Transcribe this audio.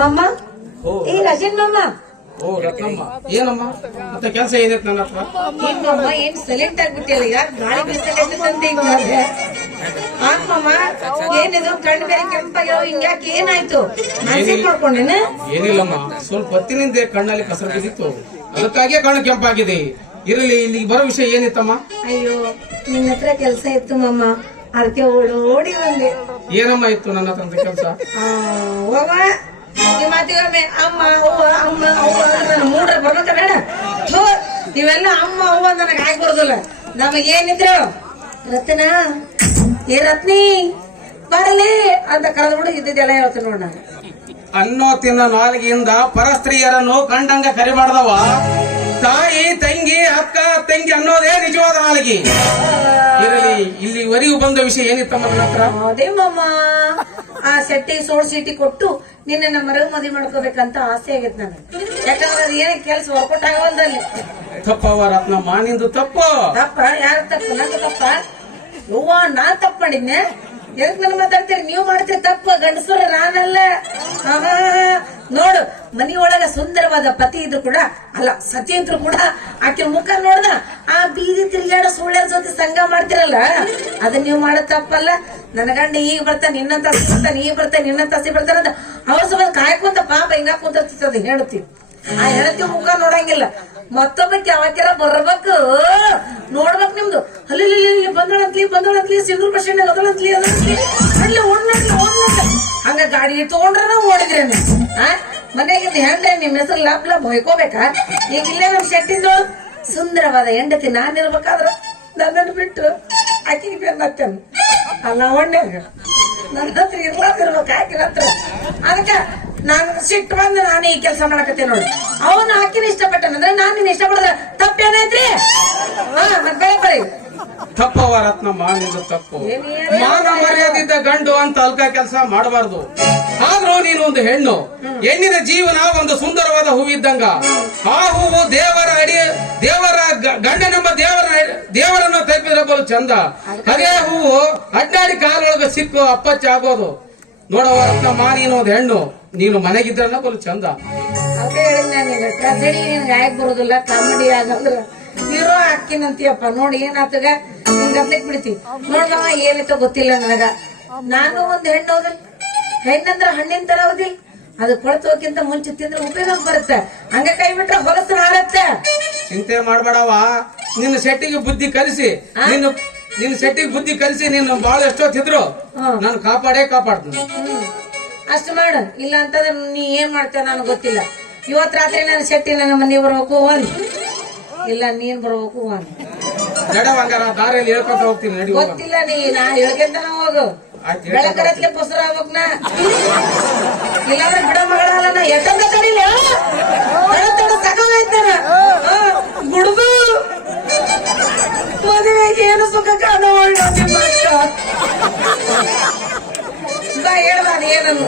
ಮಮ್ಮ ಏ ರಾಜನ್ ಮಮ್ಮ ಓ ರತ್ನಮ್ಮ ಏನಮ್ಮ ಮತ್ತೆ ಕೆಲಸ ಏನೈತ್ ನನ್ನ ಹತ್ರ? ಏನ್ ಮಮ್ಮ ಏನ್ ಸೈಲೆಂಟ್ ಆಗ್ಬಿಟ್ಟಿಲ್ಲ ಯಾಕೆ ಗಾಳಿ ಬೀಸಕತ್ತಂತೆ ಈಗ ಮಮ್ಮ ಏನಿದು ಕಣ್ಣು ಬೇರೆ ಕೆಂಪಾಗ್ಯಾವ ಹಿಂಗ್ಯಾಕೆ ಏನಾಯ್ತು ನಾನ್ ಮಾಡ್ಕೊಂಡೇನ? ಏನಿಲ್ಲಮ್ಮ, ಸ್ವಲ್ಪ ಹೊತ್ತಿನಿಂದ ಕಣ್ಣಲ್ಲಿ ಕಸರು ಬಿದ್ದಿತ್ತು, ಅದಕ್ಕಾಗಿಯೇ ಕಣ್ಣು ಕೆಂಪಾಗಿದೆ. ಇರಲಿ, ಇಲ್ಲಿ ಬರೋ ವಿಷಯ ಏನಿತ್ತಮ್ಮ? ಅಯ್ಯೋ ನಿನ್ನ ಹತ್ರ ಕೆಲ್ಸ ಇತ್ತು ಮಮ್ಮ, ಅದಕ್ಕೆ ಓಡಿ ಬಂದೆ. ಏನಮ್ಮ ಇತ್ತು ನನ್ನ ಹತ್ರ ಕೆಲಸ? ಹೋಗ ಈ ಮಾತಿಗೊಮ್ಮೆ ಅಮ್ಮ ಅವ್ವ ಅಮ್ಮ ಅವ್ವ ನನ್ನ ಮೂಡ್ರ ಬರ್ಬೇಕ ಬೇಡ. ಇವೆಲ್ಲ ಅಮ್ಮ ಅವ್ವ ನನಗೆ ಆಗಿ ಬರೋದಿಲ್ಲ. ನಮಗೇನಿದ್ರು ರತ್ನ ಏ ರತ್ನಿ ಬರಲಿ ಅಂತ ಕರೆದ್ಬಿಡು, ಇದ್ದಿದ್ದೆಲ್ಲ ಹೇಳ್ತೀನಿ ನೋಡ. ನಾನು ಅನ್ನೋ ತಿನ್ನ ನಾಲಿಗೆಯಿಂದ ಪರಸ್ತ್ರೀಯರನ್ನು ಕಂಡಂಗ ಕರಿಬಾರ್ದವ. ತಾಯಿ ತಂಗಿ ಅಕ್ಕ ತಂಗಿ ಅನ್ನೋದೇ ನಿಜವಾದ ನಾಲಿಗೆ. ಇರಲಿ, ಇಲ್ಲಿವರೆಗೂ ಬಂದ ವಿಷಯ ಏನಿತ್ತಮ್ಮ ನನ್ನ ಹತ್ರ? ಅದೇ ಮಾಮ, ಆ ಸೆಟ್ಟಿ ಸೋಡ್ ಸೀಟಿ ಕೊಟ್ಟು ನಿನ್ನ ಮರಗ ಮದುವೆ ಮಾಡ್ಕೋಬೇಕಂತ ಆಸೆ ಆಗೈತೆ ನನಗೆ. ಯಾಕಂದ್ರೆ ಅದು ಏನೇ ಕೆಲಸ ವರ್ಕೌಟ್ ಆಗವಲ್ದಲ್ಲಿ. ತಪ್ಪವ ರತ್ನಮ್ಮ, ನಿಂದು ತಪ್ಪು. ತಪ್ಪ? ಯಾರು ತಪ್ಪು? ನಂದು ತಪ್ಪ? ಯವ್ವ ನಾನ್ ತಪ್ಪು ಮಾಡಿದ್ನೆ? ಎದಕ್ ನನ್ನ ಮಾತಾಡ್ತೀರಿ? ನೀವು ಮಾಡ್ತೀರಿ ತಪ್ಪು, ಗಂಡಸರ ನಾನಲ್ಲ. ನೋಡು, ಮನಿಯೊಳಗ ಸುಂದರವಾದ ಪತಿ ಇದ್ರು ಕೂಡ ಅಲ್ಲ ಸತಿ ಇದ್ರು ಕೂಡ ಆಕೆ ಮುಖ ನೋಡ್ದ ಆ ಬೀದಿ ತಿರುಗಾಡೋ ಸುಳ್ಳ್ಯಾರ ಜೊತೆ ಸಂಘ ಮಾಡ್ತಿರಲ್ಲ, ಅದನ್ನ ನೀವು ಮಾಡೋದ್ ತಪ್ಪಲ್ಲ. ನನ್ನ ಗಂಡ ಈಗ ಬರ್ತಾನೆ, ಇನ್ನೊಂದ್ ತಾಸಿ ಬರ್ತಾನೆ, ಈಗ ಬರ್ತಾನೆ, ಇನ್ನೊಂದ್ ತಾಸಿ ಬರ್ತಾನೆ ಅಂತ ಅವ್ರ ಸಂಬಂಧ ಕಾಯ್ಕೊಂತ ಪಾಪ ಹಿಂಗ ಕುಂತಿರ್ತದ ಹೇಳ್ತೀವಿ. ಆ ಹೇಳ್ತಿ ಮುಖ ನೋಡಂಗಿಲ್ಲ. ಮತ್ತೊಬ್ಬಕ್ಕೆ ಯಾವಾಗ್ಯಾರ ಬರ್ಬೇಕು, ನೋಡ್ಬೇಕು. ನಿಮ್ದು ಅಲ್ಲಿ ಬಂದಳಂತ್ಲಿ ಸಿಂಗಲ್ ಪರ್ಸೆಂಟ್ ಅದಳಂತ್ಲಿ ಅಲ್ಲಿ ಓಡ್ನಡ್ಲಿ ಹಂಗ ಗಾಡಿ ತಗೊಂಡ್ರ ಓಡಿದ್ರೇನೆ. ಮನೆಗಿಂದ ಹೆಂಡ್ರೆ ನಿಮ್ ಹೆಸರು ಲಾಭ ಲಾಭ ಹೊಯ್ಕೋಬೇಕಾ? ಈಗ ಇಲ್ಲೇ ನಮ್ ಶೆಟ್ಟಿಂದು ಸುಂದರವಾದ ಹೆಂಡತಿ ನಾನಿರ್ಬೇಕಾದ್ರ ನನ್ನನ್ನು ಬಿಟ್ಟು ಆಕಿಗೆ ಬೆನ್ನತ್ತೇನೆ ಅಲ್ಲ ಒಣ್ಣೆಗ ನನ್ನ ಹತ್ರ ಇರ್ಲಾದಿರ್ಬೇಕು ಆಕಿನ ಹತ್ರ. ಅದಕ್ಕ ನಾನು ಸಿಟ್ಟು ಬಂದು ನಾನು ಈ ಕೆಲಸ ಮಾಡಕತ್ತೆ ನೋಡಿ. ಅವನು ಆಕಿನ ಇಷ್ಟಪಟ್ಟನಂದ್ರೆ ನಾನು ನಿನ್ನ ಇಷ್ಟಪಡಿದ್ರೆ ತಪ್ಪೇನೈತ್ರಿ? ಮತ್ತೆ ಬೆಳೆ ಬರೀ ತಪ್ಪವ ರತ್ನಮ್ಮ, ನಿಂದು ತಪ್ಪು. ಮಾನ ಮರ್ಯಾದಿದ್ದ ಗಂಡು ಅಂತ ಅಲ್ಕ ಕೆಲಸ ಮಾಡಬಾರ್ದು. ಆದ್ರೂ ನೀನು ಒಂದು ಹೆಣ್ಣು. ಹೆಣ್ಣಿನ ಜೀವನ ಒಂದು ಸುಂದರವಾದ ಹೂವಿದ್ದಂಗ. ಆ ಹೂವು ದೇವರ ಗಂಡನೆಂಬ ದೇವರನ್ನು ತಪ್ಪಿರಬಹುದು ಚಂದ. ಅದೇ ಹೂವು ಅಡ್ಡಾಡಿ ಕಾಲೊಳಗ ಸಿಕ್ಕು ಅಪ್ಪಚ್ಚ ಆಗೋದು. ನೋಡವ ರತ್ನಮ್ಮ, ನೀನು ಒಂದು ಹೆಣ್ಣು, ನೀನು ಮನೆಗಿದ್ರನ್ನ ಬಲು ಚಂದ. ಅದೇ ಹೇಳಿದ್ ನಾನು, ಟ್ರಾಜಡಿ ನಿನ್ಗೆ ಆಯಕ್ ಬರೋದಿಲ್ಲ, ಕಾಮಿಡಿ ಆಗಂದ್ರ ಹೀರೋ ಹಾಕಿನಂತೀಯಪ್ಪ. ನೋಡಿ ಏನಾತಗ ನಿಂಗ್ ಗದ್ಲಿಕ್ ಬಿಡ್ತಿ. ನೋಡ್ದವ ಏನಿತ್ತೋ ಗೊತ್ತಿಲ್ಲ ನನಗ. ನಾನು ಒಂದು ಹೆಣ್ಣು ಹೌದಿಲ್ಲ, ಹೆಣ್ಣಂದ್ರ ಹಣ್ಣಿನ ತರ ಹೌದಿಲ್ಲ, ಅದು ಕೊಳತೋಕ್ಕಿಂತ ಮುಂಚೆ ತಿಂದ್ರೆ ಉಪಯೋಗ ಬರುತ್ತೆ. ಹಂಗ ಕೈ ಬಿಟ್ರೆ ಹೊಲಸು ಹಾರತ್ತೆ. ಚಿಂತೆ ಮಾಡ್ಬೇಡವ, ನಿನ್ನ ಸೆಟ್ಟಿಗೆ ಬುದ್ಧಿ ಕಲಿಸಿ ನಿನ್ನ ಸೆಟ್ಟಿಗೆ ಬುದ್ಧಿ ಕಲಿಸಿ ನೀನು ಬಾಳ ಎಷ್ಟೊತ್ತಿದ್ರು ನಾನು ಕಾಪಾಡ್ತೀನಿ. ಅಷ್ಟು ಮಾಡು, ಇಲ್ಲ ಅಂತಂದ್ರೆ ನೀ ಏನ್ ಮಾಡ್ತೇವ ನನಗೆ ಗೊತ್ತಿಲ್ಲ. ಇವತ್ ರಾತ್ರಿ ನನ್ನ ಶೆಟ್ಟಿ ನನ್ನ ಮನೆ ಬರ್ಬೇಕು ಒಂದ್, ಇಲ್ಲ ನೀನ್ ಬರ್ಬೇಕು ಒಂದ್. ನಡವಂಗಾರ ದಾರಿಯಲ್ಲಿ ಹೇಳ್ಕೊಂತ ಹೋಗ್ತೀನಿ, ನಡಿ. ಗೊತ್ತಿಲ್ಲ ನೀ ನಾ ಹೇಳ್ಕೊಂತಾನ ಹೋಗು. ಬೆಳಕರತ್ಲೆ ಪೊಸರ ಆಗ್ಬೇಕ್ ನಾ, ಇಲ್ಲಾಂದ್ರೆ ಬಿಡ ಮಗಳಲ್ಲ ನಾ. ಎಷ್ಟೊಂದ ತಡಿಲಿ ಸಾಕಾಗೈತಾರ ಗುಡ್ದು ಮದುವೆಗೆ ಏನು ಸುಖ ಕಾಣೋಣ ನಿಮ್ಮ ಅಕ್ಕ. ಹೇಳ್ದ ಏನನ್ನು